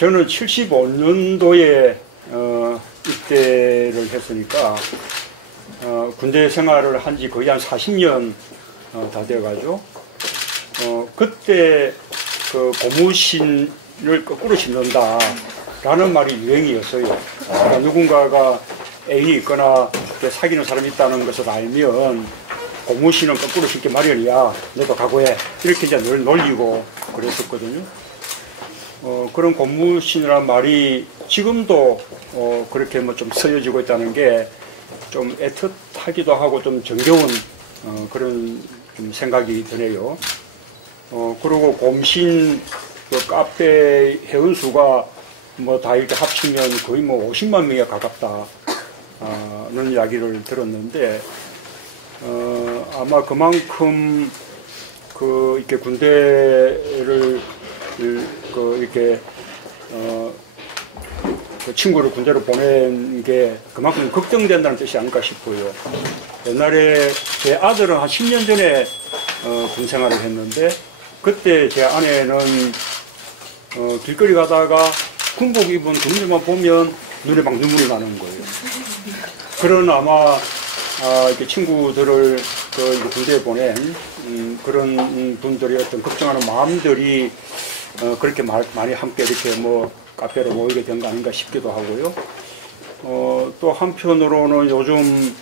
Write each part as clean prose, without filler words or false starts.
저는 75년도에 입대를 했으니까 군대 생활을 한 지 거의 한 40년 다 돼가지고 그때 그 고무신을 거꾸로 신는다 라는 말이 유행이었어요. 그러니까 누군가가 애인이 있거나 사귀는 사람이 있다는 것을 알면 고무신은 거꾸로 신게 마련이야, 너도 각오해, 이렇게 이제 늘 놀리고 그랬었거든요. 그런 고무신이라는 말이 지금도 그렇게 뭐 좀 쓰여지고 있다는 게 좀 애틋하기도 하고 좀 정겨운 그런 좀 생각이 드네요. 그리고 곰신 그 카페 회원수가 뭐 다 이렇게 합치면 거의 뭐 50만 명에 가깝다는 이야기를 들었는데, 아마 그만큼 이렇게 군대를 이렇게 그 친구를 군대로 보낸 게 그만큼 걱정된다는 뜻이 아닐까 싶어요. 옛날에 제 아들은 한 10년 전에 군 생활을 했는데, 그때 제 아내는 길거리 가다가 군복 입은 군인만 보면 눈에 막 눈물이 나는 거예요. 그런 아마 이렇게 친구들을 군대에 보낸 그런 분들이 어떤 걱정하는 마음들이 그렇게 많이 함께 이렇게 뭐 카페로 모이게 된 거 아닌가 싶기도 하고요. 또 한편으로는 요즘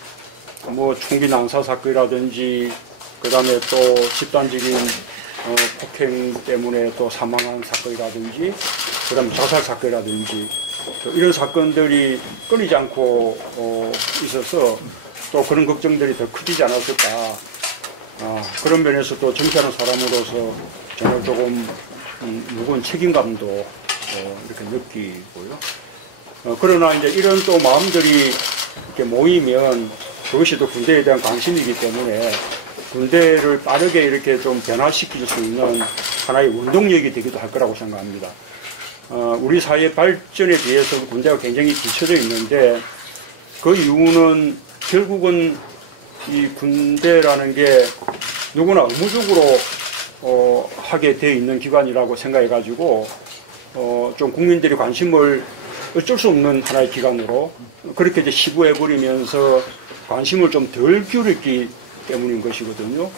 뭐 총기 난사 사건이라든지, 그 다음에 또 집단적인 폭행 때문에 또 사망한 사건이라든지, 그 다음에 자살 사건이라든지, 이런 사건들이 끊이지 않고 있어서 또 그런 걱정들이 더 커지지 않았을까. 그런 면에서 또 정치하는 사람으로서 저는 조금 무거운 책임감도 이렇게 느끼고요. 그러나 이제 이런 또 마음들이 이렇게 모이면 그것이 또 군대에 대한 관심이기 때문에 군대를 빠르게 이렇게 좀 변화시킬 수 있는 하나의 운동력이 되기도 할 거라고 생각합니다. 우리 사회 발전에 비해서 군대가 굉장히 뒤처져 있는데, 그 이유는 결국은 이 군대라는 게 누구나 의무적으로 하게 되어 있는 기관이라고 생각해가지고 좀 국민들이 관심을 어쩔 수 없는 하나의 기관으로 그렇게 이제 시부해버리면서 관심을 좀 덜 기울였기 때문인 것이거든요.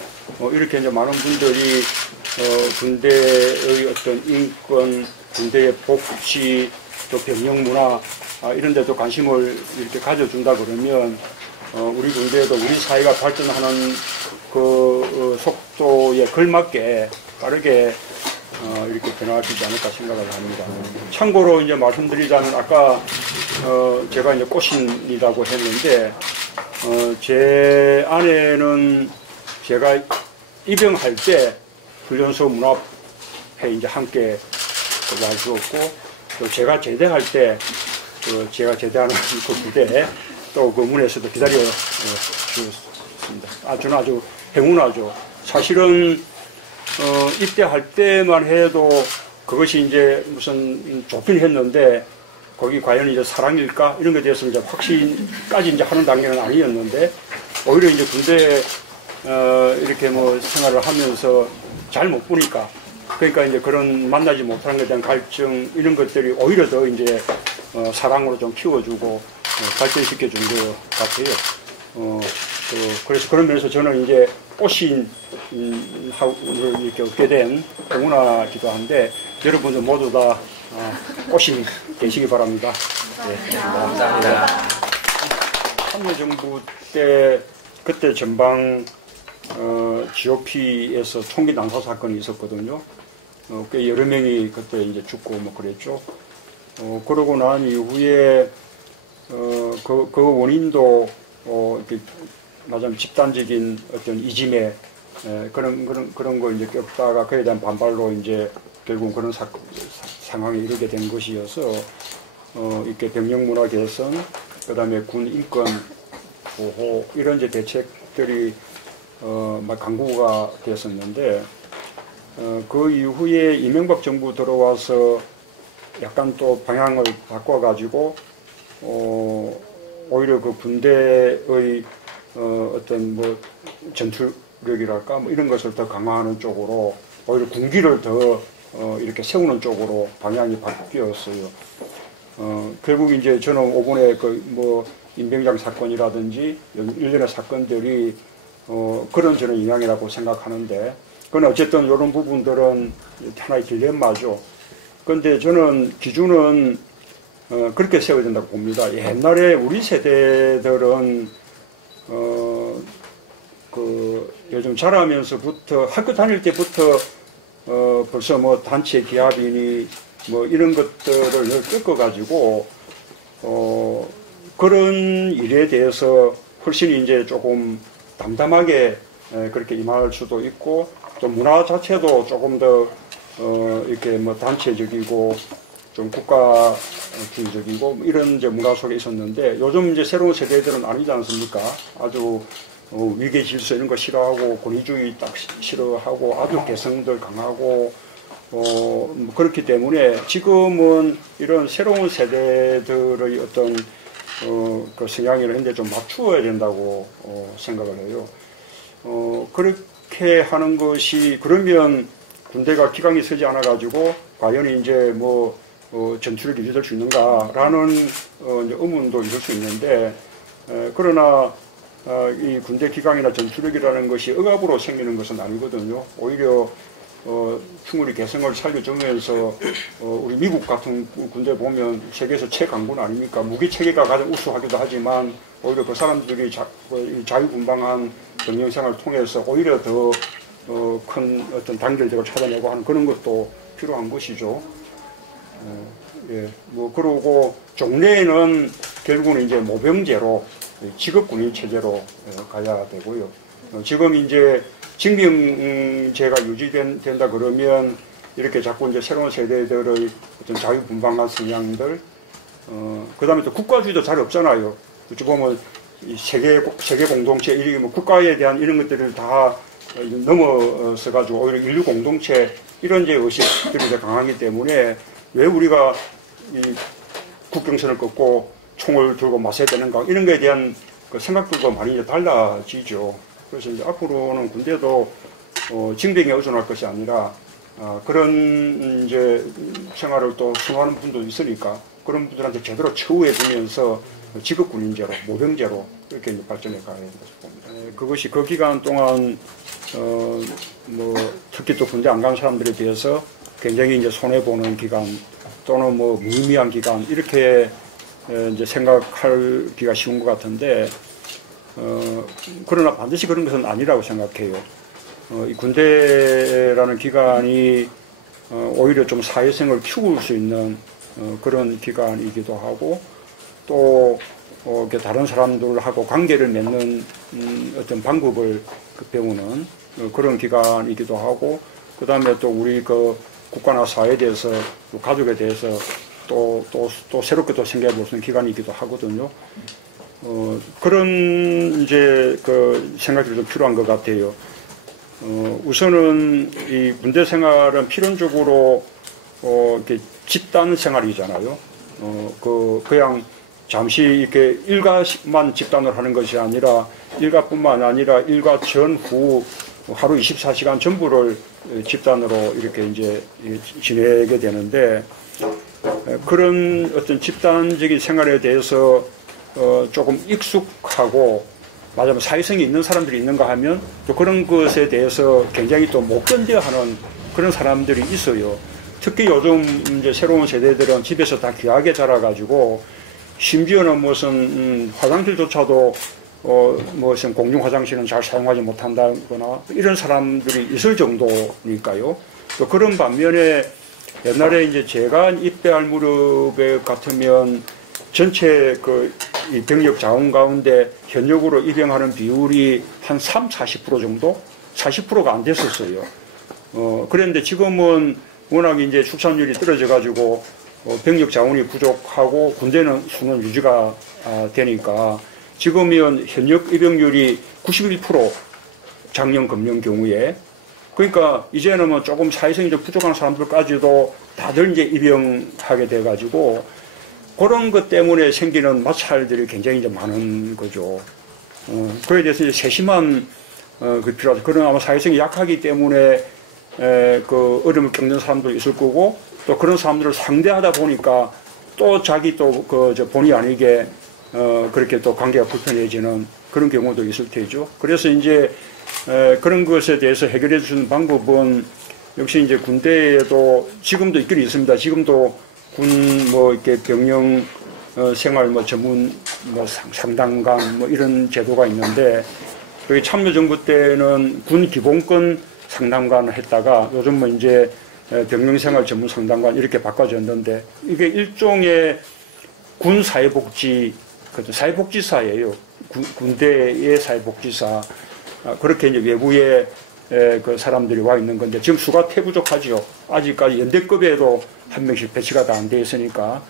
이렇게 이제 많은 분들이 군대의 어떤 인권, 군대의 복지, 또 병역 문화 이런 데도 관심을 이렇게 가져준다 그러면 우리 군대도 우리 사회가 발전하는 그 속도에 걸맞게 빠르게 이렇게 변화하지 않을까 생각을 합니다. 참고로 이제 말씀드리자면 아까 제가 이제 꽃신이라고 했는데, 제 아내는 제가 입영할 때 훈련소 문 앞에 이제 함께 와주었고, 또 제가 제대할 때 제가 제대하는 그 부대에 또 그 문에서도 기다려 주었습니다. 저는 아주 행운하죠. 사실은 입대할 때만 해도 그것이 이제 무슨 좋긴 했는데, 거기 과연 이제 사랑일까 이런 것에 대해서 이제 확신까지 이제 하는 단계는 아니었는데, 오히려 이제 군대 이렇게 뭐 생활을 하면서 잘 못 보니까, 그러니까 이제 그런 만나지 못하는 것에 대한 갈증 이런 것들이 오히려 더 이제 사랑으로 좀 키워주고 발전시켜 준 것 같아요. 그래서 그런 면에서 저는 이제 꽃신을 이렇게 얻게 된 행운하기도 한데, 여러분들 모두 다 꽃신 되시기 바랍니다. 네, 감사합니다. 참여정부 때 그때 전방 GOP에서 총기 난사 사건이 있었거든요. 꽤 여러 명이 그때 이제 죽고 뭐 그랬죠. 그러고 난 이후에 그 원인도 이렇게 맞으면 집단적인 어떤 이짐에 그런 거 이제 겪다가 그에 대한 반발로 이제 결국 그런 상황에 이르게 된 것이어서 이렇게 병력 문화 개선, 그다음에 군 인권 보호 이런 이제 대책들이 막 강구가 됐었는데, 그 이후에 이명박 정부 들어와서 약간 또 방향을 바꿔가지고 오히려 그 군대의 어떤 뭐 전투력이랄까 뭐 이런 것을 더 강화하는 쪽으로 오히려 군기를 더 이렇게 세우는 쪽으로 방향이 바뀌었어요. 결국 이제 저는 이번에 임병장 사건이라든지 일련의 사건들이 그런 저는 영향이라고 생각하는데, 그건 어쨌든 이런 부분들은 하나의 딜레마죠. 그런데 저는 기준은 그렇게 세워야 된다고 봅니다. 옛날에 우리 세대들은 요즘 자라면서부터 학교 다닐 때부터 벌써 뭐 단체 기합이니 뭐 이런 것들을 겪어가지고 그런 일에 대해서 훨씬 이제 조금 담담하게 그렇게 임할 수도 있고, 또 문화 자체도 조금 더 이렇게 뭐 단체적이고 좀 국가주의적이고 이런 이제 문화 속에 있었는데, 요즘 이제 새로운 세대들은 아니지 않습니까? 아주 위계 질서 이런 거 싫어하고 권위주의 딱 싫어하고 아주 개성들 강하고 그렇기 때문에 지금은 이런 새로운 세대들의 어떤 그 성향을 현재 좀 맞추어야 된다고 생각을 해요. 그렇게 하는 것이, 그러면 군대가 기강이 서지 않아 가지고 과연 이제 뭐 전투력이 유지될 수 있는가라는 이제 의문도 있을 수 있는데, 그러나 이 군대 기강이나 전투력이라는 것이 억압으로 생기는 것은 아니거든요. 오히려 충분히 개성을 살려주면서 우리 미국 같은 군대 보면 세계에서 최강군 아닙니까? 무기 체계가 가장 우수하기도 하지만 오히려 그 사람들이 자유분방한 병영 생활을 통해서 오히려 더 큰 어떤 단결력을 찾아내고 하는 그런 것도 필요한 것이죠. 예, 뭐 그러고 종래에는 결국은 이제 모병제로 직업군인 체제로 가야 되고요. 지금 이제 징병제가 유지된다 그러면 이렇게 자꾸 이제 새로운 세대들의 어떤 자유분방한 성향들, 그 다음에 또 국가주의도 잘 없잖아요. 어찌 보면 이 세계 공동체, 이게 뭐 국가에 대한 이런 것들을 다 넘어서 가지고 오히려 인류 공동체 이런 제 의식들이 강하기 때문에 왜 우리가 이 국경선을 긋고 총을 들고 맞서야 되는가, 이런 거에 대한 그 생각들도 많이 이제 달라지죠. 그래서 이제 앞으로는 군대도 징병에 의존할 것이 아니라 그런 이제 생활을 또 선호하는 분도 있으니까 그런 분들한테 제대로 처우해 주면서 직업군인제로, 모병제로 이렇게 이제 발전해 가야 된다고 봅니다. 그것이 그 기간 동안 뭐 특히 또 군대 안 간 사람들에 비해서 굉장히 이제 손해 보는 기간 또는 뭐 무의미한 기간 이렇게 이제 생각하기가 쉬운 것 같은데, 그러나 반드시 그런 것은 아니라고 생각해요. 이 군대라는 기간이 오히려 좀 사회성을 키울 수 있는 그런 기간이기도 하고, 또 이렇게 다른 사람들하고 관계를 맺는 어떤 방법을 배우는 그런 기간이기도 하고, 그 다음에 또 우리 그 국가나 사회에 대해서, 또 가족에 대해서 또 새롭게 또 생각해 볼 수 있는 기간이기도 하거든요. 그런 이제 그 생각들이 좀 필요한 것 같아요. 우선은 이 군대 생활은 필연적으로 이렇게 집단 생활이잖아요. 그냥 잠시 이렇게 일과만 집단으로 하는 것이 아니라, 일과뿐만 아니라 일과 전후 하루 24시간 전부를 집단으로 이렇게 이제 지내게 되는데, 그런 어떤 집단적인 생활에 대해서 조금 익숙하고 맞아요, 사회성이 있는 사람들이 있는가 하면 또 그런 것에 대해서 굉장히 또 못 견뎌하는 그런 사람들이 있어요. 특히 요즘 이제 새로운 세대들은 집에서 다 귀하게 자라가지고 심지어는 무슨 화장실조차도 무슨 공중 화장실은 잘 사용하지 못한다거나 이런 사람들이 있을 정도니까요. 또 그런 반면에 옛날에 이제 제가 입대할 무렵에 같으면 전체 이 병력 자원 가운데 현역으로 입영하는 비율이 한 40% 정도? 40%가 안 됐었어요. 그런데 지금은 워낙 이제 출산율이 떨어져가지고 병력 자원이 부족하고 군대는 수는 유지가 되니까 지금은 현역 입영률이 91% 작년 금년 경우에, 그러니까 이제는 뭐 조금 사회성이 좀 부족한 사람들까지도 다들 이제 입영하게 돼가지고 그런 것 때문에 생기는 마찰들이 굉장히 이제 많은 거죠. 그에 대해서 이제 세심한 그 필요하죠. 그런 아마 사회성이 약하기 때문에 그 어려움을 겪는 사람도 있을 거고 또 그런 사람들을 상대하다 보니까 또 자기 또 저 본의 아니게 그렇게 또 관계가 불편해지는 그런 경우도 있을 테죠. 그래서 이제 그런 것에 대해서 해결해 주는 방법은 역시 이제 군대에도 지금도 있긴 있습니다. 지금도 군 뭐 이렇게 병영 생활 뭐 전문 뭐 상담관 뭐 이런 제도가 있는데 여기 참여정부 때는 군 기본권 상담관을 했다가 요즘은 이제 병영생활 전문 상담관 이렇게 바꿔졌는데 이게 일종의 군 사회복지 사회복지사예요. 군대의 사회복지사 그렇게 이제 외부에 그 사람들이 와 있는 건데 지금 수가 태부족하죠. 아직까지 연대급에도 한 명씩 배치가 다 안 돼 있으니까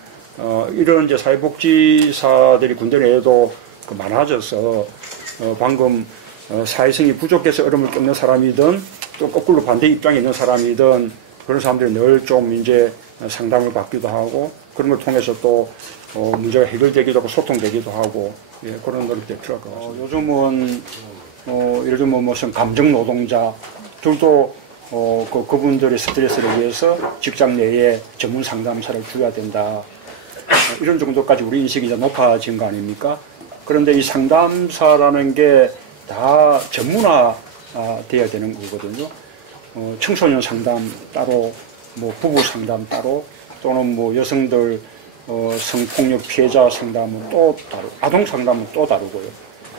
이런 이제 사회복지사들이 군대 내에도 많아져서 방금 사회성이 부족해서 어려움을 겪는 사람이든 또 거꾸로 반대 입장에 있는 사람이든 그런 사람들이 늘 좀 이제 상담을 받기도 하고 그런 걸 통해서 또 문제가 해결되기도 하고 소통되기도 하고 예, 그런 노력들이 필요할 것 같습니다. 요즘은 예를 들면 무슨 감정 노동자들도 그분들의 스트레스를 위해서 직장 내에 전문 상담사를 줘야 된다. 이런 정도까지 우리 인식이 이제 높아진 거 아닙니까? 그런데 이 상담사라는 게 다 전문화 돼야 되는 거거든요. 청소년 상담 따로, 뭐 부부 상담 따로, 또는 뭐 여성들 성폭력 피해자 상담은 또 다르고, 아동 상담은 또 다르고요.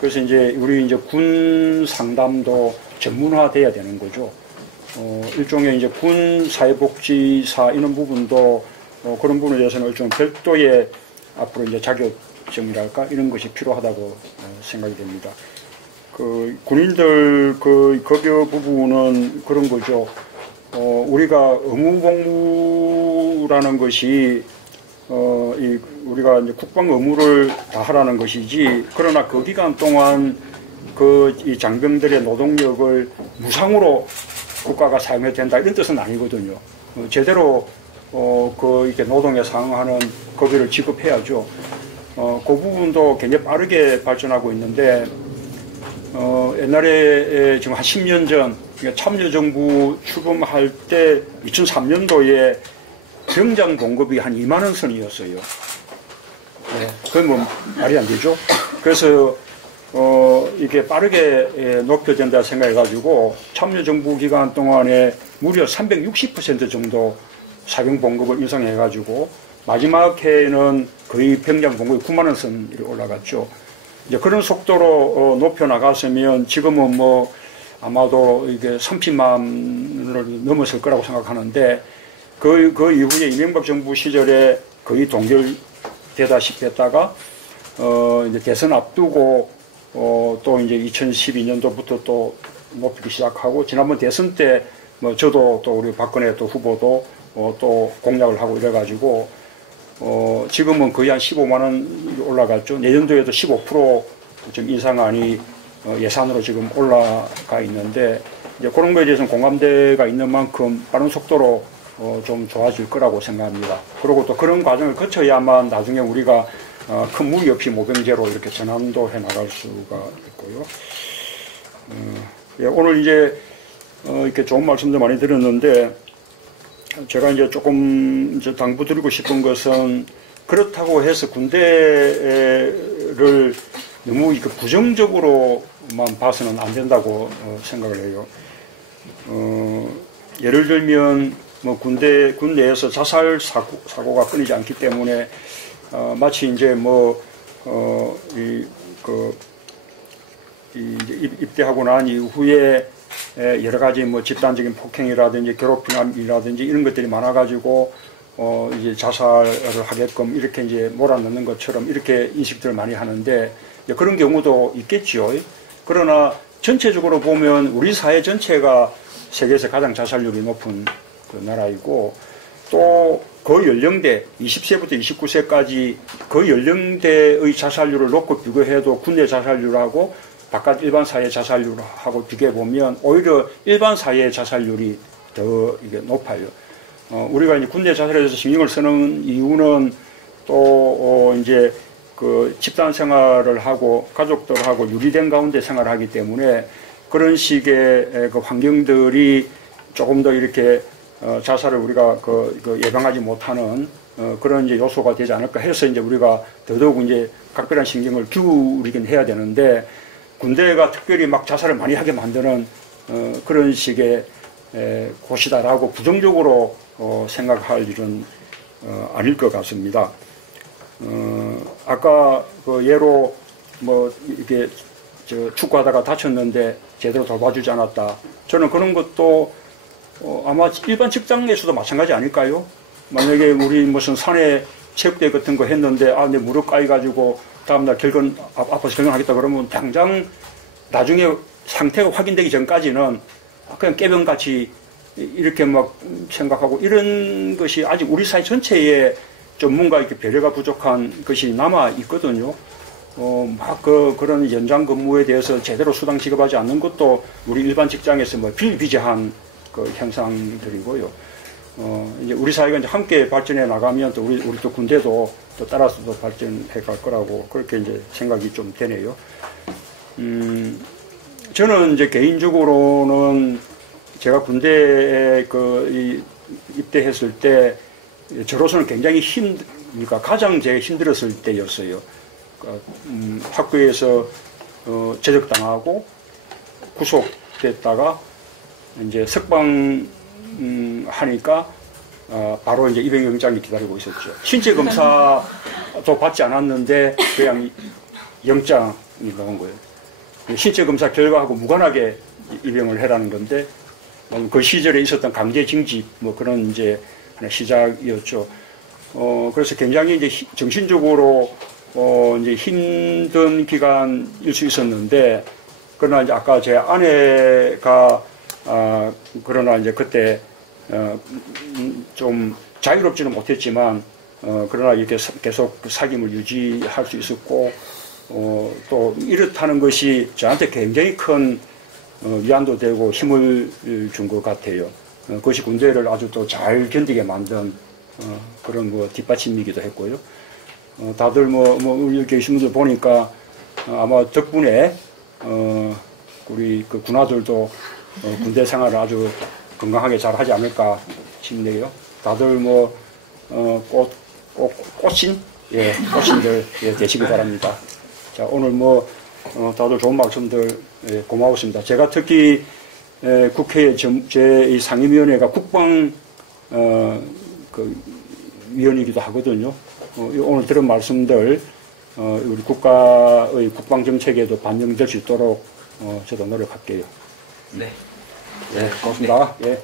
그래서 이제 우리 이제 군 상담도 전문화 돼야 되는 거죠. 일종의 이제 군 사회복지사 이런 부분도 그런 부분에 대해서는 일종 별도의 앞으로 이제 자격증이랄까 이런 것이 필요하다고 생각이 됩니다. 그 군인들 그 급여 부분은 그런 거죠. 우리가 의무복무라는 것이 우리가 이제 국방 의무를 다 하라는 것이지, 그러나 그 기간 동안 이 장병들의 노동력을 무상으로 국가가 사용해도 된다 이런 뜻은 아니거든요. 제대로 이렇게 노동에 상응하는 급여를 지급해야죠. 그 부분도 굉장히 빠르게 발전하고 있는데, 옛날에 지금 한 10년 전 참여정부 출범할 때 2003년도에 병장 봉급이 한 2만 원 선이었어요. 네, 그건 뭐 말이 안 되죠. 그래서 이게 빠르게 높여야 된다 생각해가지고 참여정부 기간 동안에 무려 360% 정도 사병 봉급을 인상해가지고 마지막 해에는 거의 병장 봉급이 9만 원 선이 올라갔죠. 이제 그런 속도로 높여 나갔으면 지금은 뭐 아마도 이게 30만 원을 넘었을 거라고 생각하는데 그 이후에 이명박 정부 시절에 거의 동결되다시피 했다가 이제 대선 앞두고 또 이제 2012년도부터 또 높이기 시작하고 지난번 대선 때 뭐 저도 또 우리 박근혜 또 후보도 또 공약을 하고 이래가지고 지금은 거의 한 15만 원 올라갔죠. 내년도에도 15% 지금 인상안이 예산으로 지금 올라가 있는데 이제 그런 거에 대해서는 공감대가 있는 만큼 빠른 속도로 좀 좋아질 거라고 생각합니다. 그리고 또 그런 과정을 거쳐야만 나중에 우리가 큰 무리 없이 모병제로 이렇게 전환도 해 나갈 수가 있고요. 예, 오늘 이제 이렇게 좋은 말씀도 많이 들었는데 제가 이제 조금 이제 당부드리고 싶은 것은 그렇다고 해서 군대를 너무 부정적으로만 봐서는 안 된다고 생각을 해요. 예를 들면 뭐 군 내에서 자살 사고가 끊이지 않기 때문에 마치 이제 입대하고 난 이후에 여러 가지 뭐 집단적인 폭행이라든지 괴롭힘이라든지 이런 것들이 많아가지고 이제 자살을 하게끔 이렇게 이제 몰아넣는 것처럼 이렇게 인식들을 많이 하는데 그런 경우도 있겠지요. 그러나 전체적으로 보면 우리 사회 전체가 세계에서 가장 자살률이 높은 그 나라이고 또 그 연령대 20세부터 29세까지 그 연령대의 자살률을 놓고 비교해도 군대 자살률하고 바깥 일반 사회 자살률하고 비교해보면 오히려 일반 사회의 자살률이 더 이게 높아요. 우리가 이제 군대 자살에 대해서 신경을 쓰는 이유는 또 이제 그 집단 생활을 하고 가족들하고 유리된 가운데 생활을 하기 때문에 그런 식의 그 환경들이 조금 더 이렇게 자살을 우리가 예방하지 못하는 그런 이제 요소가 되지 않을까 해서 이제 우리가 더더욱 이제 각별한 신경을 기울이긴 해야 되는데, 군대가 특별히 막 자살을 많이 하게 만드는 그런 식의 곳이다라고 부정적으로 생각할 일은 아닐 것 같습니다. 아까 그 예로 뭐 이렇게 축구하다가 다쳤는데 제대로 돌봐주지 않았다. 저는 그런 것도 아마 일반 직장에서도 마찬가지 아닐까요? 만약에 우리 무슨 산에 체육대회 같은 거 했는데 내 무릎 까이가지고 다음날 아파서 결근하겠다 그러면 당장 나중에 상태가 확인되기 전까지는 그냥 깨병같이 이렇게 막 생각하고, 이런 것이 아직 우리 사회 전체에 좀 뭔가 이렇게 배려가 부족한 것이 남아 있거든요. 그런 연장 근무에 대해서 제대로 수당 지급하지 않는 것도 우리 일반 직장에서 뭐 비일비재한 그 현상들이고요. 이제 우리 사회가 이제 함께 발전해 나가면 또 우리 또 군대도 또 따라서 또 발전해 갈 거라고 그렇게 이제 생각이 좀 되네요. 저는 이제 개인적으로는 제가 군대에 입대했을 때 저로서는 굉장히 그러니까 가장 제가 힘들었을 때였어요. 학교에서 제적당하고 구속됐다가 이제 석방 하니까 바로 이제 입영영장이 기다리고 있었죠. 신체 검사도 받지 않았는데 그냥 영장이 나온 거예요. 신체 검사 결과하고 무관하게 입영을 해라는 건데, 그 시절에 있었던 강제 징집 뭐 그런 이제 시작이었죠. 그래서 굉장히 이제 정신적으로 이제 힘든 기간일 수 있었는데, 그러나 이제 아까 제 아내가 그러나 이제 그때 좀 자유롭지는 못했지만 그러나 이렇게 계속 사귐을 유지할 수 있었고, 또 이렇다는 것이 저한테 굉장히 큰 위안도 되고 힘을 준 것 같아요. 그것이 군대를 아주 또 잘 견디게 만든 그런 뭐 뒷받침이기도 했고요. 다들 여기 계신 분들 보니까 아마 덕분에 우리 그 군화들도 군대 생활을 아주 건강하게 잘 하지 않을까 싶네요. 다들 꽃신? 예, 꽃신들 되시기 바랍니다. 자, 오늘 다들 좋은 말씀들 고마웠습니다. 제가 특히 국회의 제 상임위원회가 국방 위원이기도 하거든요. 오늘 들은 말씀들 우리 국가의 국방 정책에도 반영될 수 있도록 저도 노력할게요. 네. 네, 고맙습니다. 예.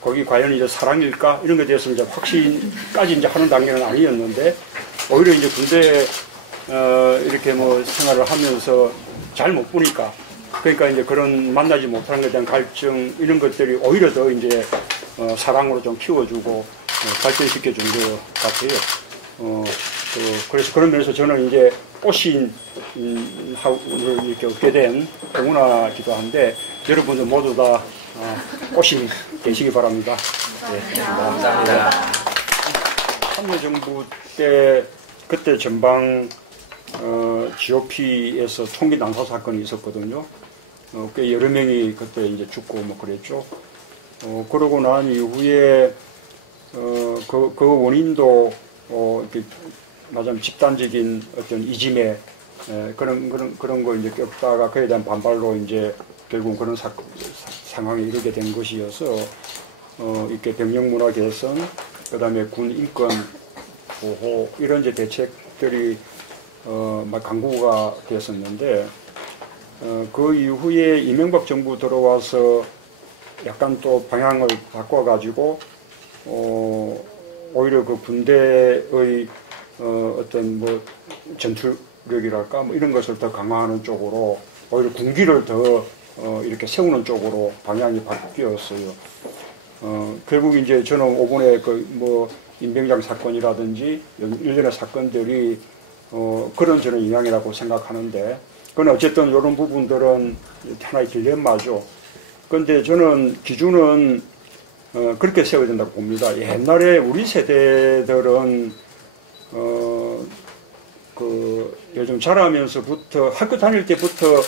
거기 과연 이제 사랑일까? 이런 것에 대해서 이제 확신까지 이제 하는 단계는 아니었는데, 오히려 이제 군대, 이렇게 생활을 하면서 잘 못 보니까, 그러니까 이제 그런 만나지 못하는 것에 대한 갈증, 이런 것들이 오히려 더 이제, 사랑으로 좀 키워주고, 발전시켜 준 것 같아요. 그래서 그런 면에서 저는 이제 꽃신을 이렇게 얻게 된 공훈아기도 한데, 여러분들 모두 다 꽃신 되시기 바랍니다. 네, 감사합니다. 참여정부 때 그때 전방 GOP에서 총기 난사 사건이 있었거든요. 꽤 여러 명이 그때 이제 죽고 그랬죠. 그러고 난 이후에 그 원인도 이렇게 맞으면 집단적인 어떤 이짐에 그런 거 이제 겪다가 그에 대한 반발로 이제 결국 그런 상황에 이르게 된 것이어서 이렇게 병력 문화 개선, 그다음에 군 인권 보호 이런 이제 대책들이 막 강구가 됐었는데, 그 이후에 이명박 정부 들어와서 약간 또 방향을 바꿔가지고 오히려 그 군대의 어떤 전투력이랄까 이런 것을 더 강화하는 쪽으로, 오히려 군기를 더 이렇게 세우는 쪽으로 방향이 바뀌었어요. 결국 이제 저는 이번에 임병장 사건이라든지 일련의 사건들이 그런 저는 영향이라고 생각하는데, 그건 어쨌든 이런 부분들은 하나의 딜레마죠. 그런데 저는 기준은 그렇게 세워야 된다고 봅니다. 옛날에 우리 세대들은 그 요즘 자라면서부터 학교 다닐 때부터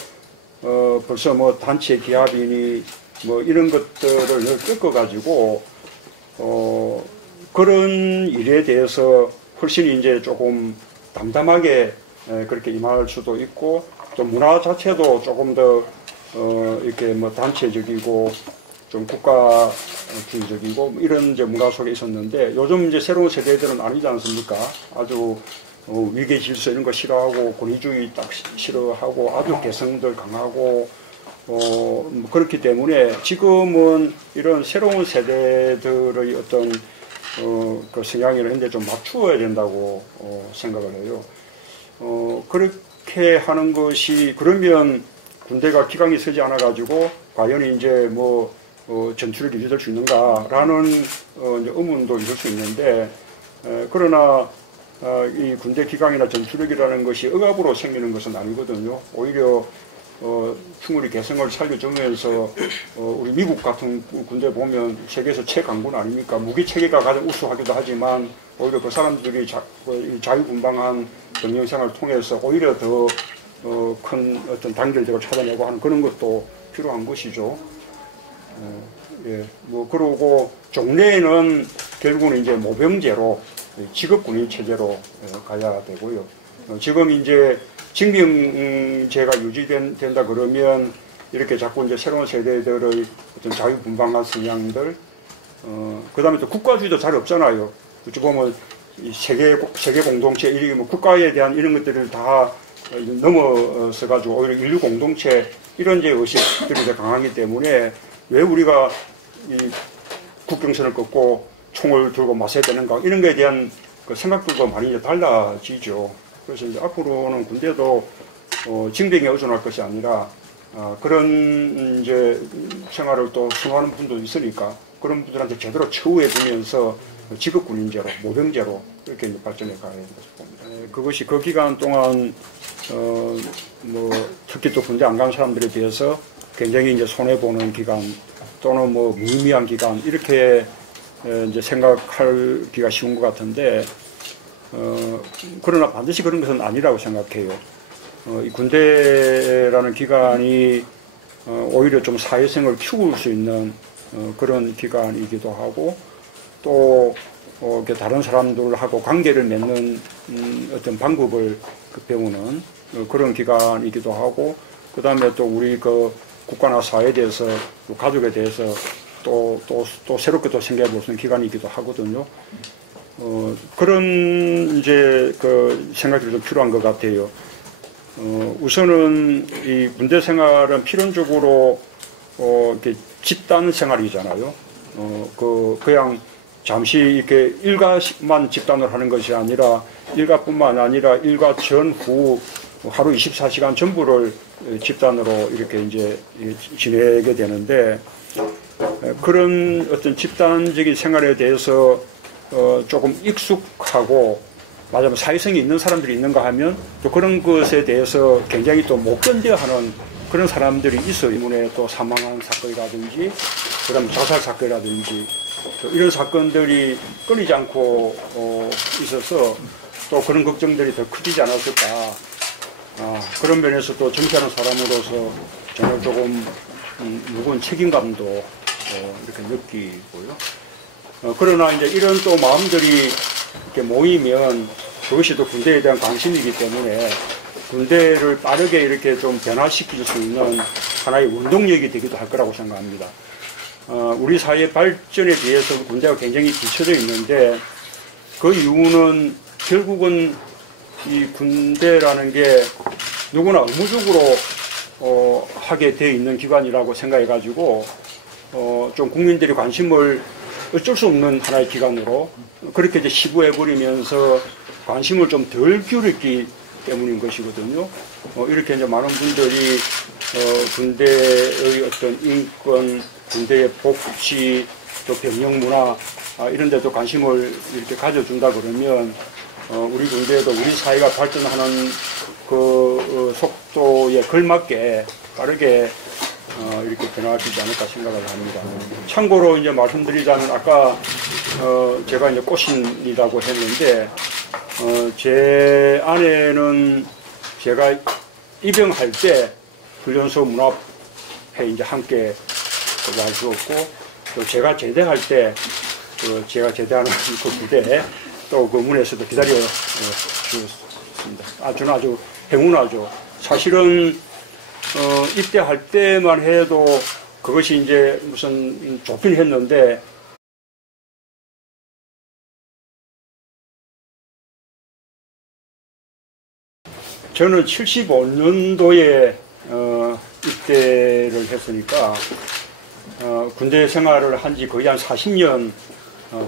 벌써 뭐 단체 기합이니 뭐 이런 것들을 늘 겪어가지고 그런 일에 대해서 훨씬 이제 조금 담담하게 그렇게 임할 수도 있고 또 문화 자체도 조금 더 이렇게 뭐 단체적이고 좀 국가주의적이고 이런 이제 문화 속에 있었는데 요즘 이제 새로운 세대들은 아니지 않습니까? 아주 위계 질서 이런 거 싫어하고 권위주의 딱 싫어하고 아주 개성들 강하고 뭐 그렇기 때문에 지금은 이런 새로운 세대들의 어떤 그 성향이나 이런 데 좀 맞추어야 된다고 생각을 해요. 그렇게 하는 것이 그러면 군대가 기강이 서지 않아 가지고 과연 이제 뭐 전투력이 유지될 수 있는가라는 이제 의문도 있을 수 있는데 그러나 이 군대 기강이나 전투력이라는 것이 억압으로 생기는 것은 아니거든요. 오히려 충분히 개성을 살려주면서 우리 미국 같은 군대 보면 세계에서 최강군 아닙니까? 무기 체계가 가장 우수하기도 하지만 오히려 그 사람들이 자유분방한 병영 생활을 통해서 오히려 더 큰 어떤 단결력을 찾아내고 하는 그런 것도 필요한 것이죠. 예, 뭐 그러고 종래에는 결국은 이제 모병제로 직업군인 체제로 가야 되고요. 지금 이제 징병제가 유지된다 그러면 이렇게 자꾸 이제 새로운 세대들의 어떤 자유분방한 성향들, 그 다음에 또 국가주의도 잘 없잖아요. 어찌 보면 이 세계 공동체, 이 뭐 국가에 대한 이런 것들을 다 넘어서 가지고 오히려 인류 공동체 이런 제 의식들이 더 강하기 때문에 왜 우리가 이 국경선을 걷고 총을 들고 맞서야 되는가 이런 거에 대한 그 생각들도 많이 이제 달라지죠. 그래서 이제 앞으로는 군대도 징병에 의존할 것이 아니라 그런 이제 생활을 또 선호하는 분도 있으니까 그런 분들한테 제대로 처우해 주면서 직업군인제로 모병제로 이렇게 이제 발전해 가야 된다고 봅니다. 그것이 그 기간 동안 뭐 특히 또 군대 안 간 사람들에 비해서 굉장히 이제 손해 보는 기간 또는 뭐 무의미한 기간 이렇게 이제 생각하기가 쉬운 것 같은데 그러나 반드시 그런 것은 아니라고 생각해요. 이 군대라는 기간이 오히려 좀 사회성을 키울 수 있는 그런 기간이기도 하고 또 다른 사람들하고 관계를 맺는 어떤 방법을 배우는 그런 기간이기도 하고 그 다음에 또 우리 그 국가나 사회에 대해서 또 가족에 대해서 또 새롭게 또 생각해 볼 수 있는 기간이기도 하거든요. 그런 이제 그 생각이 좀 필요한 것 같아요. 우선은 이 군대 생활은 필연적으로 이렇게 집단 생활이잖아요. 그냥 잠시 이렇게 일과만 집단으로 하는 것이 아니라 일과뿐만 아니라 일과 전후 하루 24시간 전부를 집단으로 이렇게 이제 지내게 되는데 그런 어떤 집단적인 생활에 대해서 조금 익숙하고 맞아요. 사회성이 있는 사람들이 있는가 하면 또 그런 것에 대해서 굉장히 또 못 견뎌하는 그런 사람들이 있어요. 이문에 또 사망한 사건이라든지 그다음 자살 사건이라든지 이런 사건들이 끊이지 않고 있어서 또 그런 걱정들이 더 커지지 않았을까. 그런 면에서 또 정치하는 사람으로서 정말 조금 무거운 책임감도 이렇게 느끼고요. 그러나 이제 이런 또 마음들이 이렇게 모이면 그것이 또 군대에 대한 관심이기 때문에 군대를 빠르게 이렇게 좀 변화시킬 수 있는 하나의 운동력이 되기도 할 거라고 생각합니다. 우리 사회 발전에 비해서 군대가 굉장히 뒤처져 있는데 그 이유는 결국은 이 군대라는 게 누구나 의무적으로 하게 돼 있는 기관이라고 생각해 가지고 좀 국민들이 관심을 어쩔 수 없는 하나의 기관으로 그렇게 이제 시부해 버리면서 관심을 좀 덜 기울였기 때문인 것이거든요. 이렇게 이제 많은 분들이 군대의 어떤 인권, 군대의 복지, 또 병영 문화 이런 데도 관심을 이렇게 가져준다 그러면 우리 군대도 우리 사회가 발전하는 그 속도에 걸맞게 빠르게 이렇게 변화되지 않을까 생각을 합니다. 참고로 이제 말씀드리자면 아까 제가 이제 꽃신이라고 했는데 제 아내는 제가 입영할 때 훈련소 문앞에 이제 함께 와주었고, 또 제가 제대할 때, 제가 제대하는 그 부대에 또 그 문에서도 기다려 주었습니다. 저는 아주 행운하죠. 사실은, 입대할 때만 해도 그것이 이제 무슨 좋긴 했는데, 저는 75년도에 입대를 했으니까 군대 생활을 한 지 거의 한 40년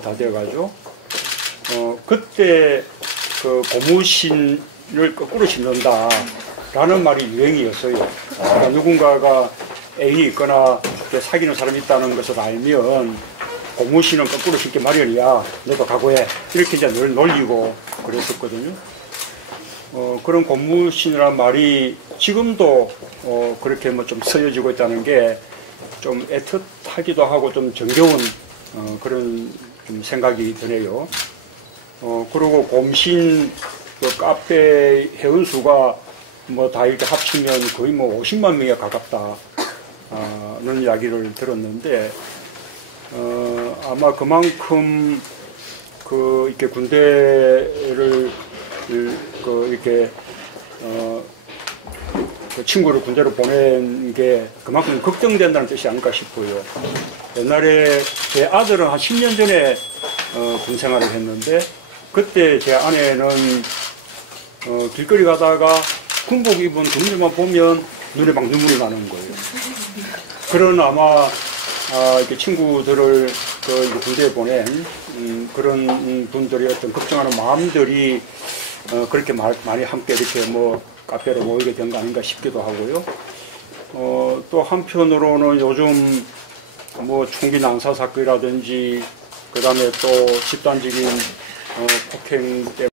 다 돼가지고 그때 그 고무신을 거꾸로 신는다라는 말이 유행이었어요. 그러니까 누군가가 애인이 있거나 사귀는 사람이 있다는 것을 알면 고무신은 거꾸로 신기 마련이야. 너도 각오해. 이렇게 이제 늘 놀리고 그랬었거든요. 그런 고무신이라는 말이 지금도 그렇게 뭐 좀 쓰여지고 있다는 게 좀 애틋하기도 하고 좀 정겨운 그런 좀 생각이 드네요. 그리고 곰신 그 카페 회원수가 뭐 다 이렇게 합치면 거의 뭐 50만 명에 가깝다는 이야기를 들었는데 아마 그만큼 그 이렇게 군대를 이렇게 그 친구를 군대로 보낸 게 그만큼 걱정된다는 뜻이 아닐까 싶어요. 옛날에 제 아들은 한 10년 전에 군 생활을 했는데 그때 제 아내는 길거리 가다가 군복 입은 군인만 보면 눈에 막 눈물이 나는 거예요. 그런 아마 이렇게 친구들을 그 군대에 보낸 그런 분들의 어떤 걱정하는 마음들이 그렇게 많이 함께 이렇게 뭐 카페로 모이게 된 거 아닌가 싶기도 하고요. 또 한편으로는 요즘 뭐 총기 난사 사건이라든지 그 다음에 또 집단적인 폭행 때문에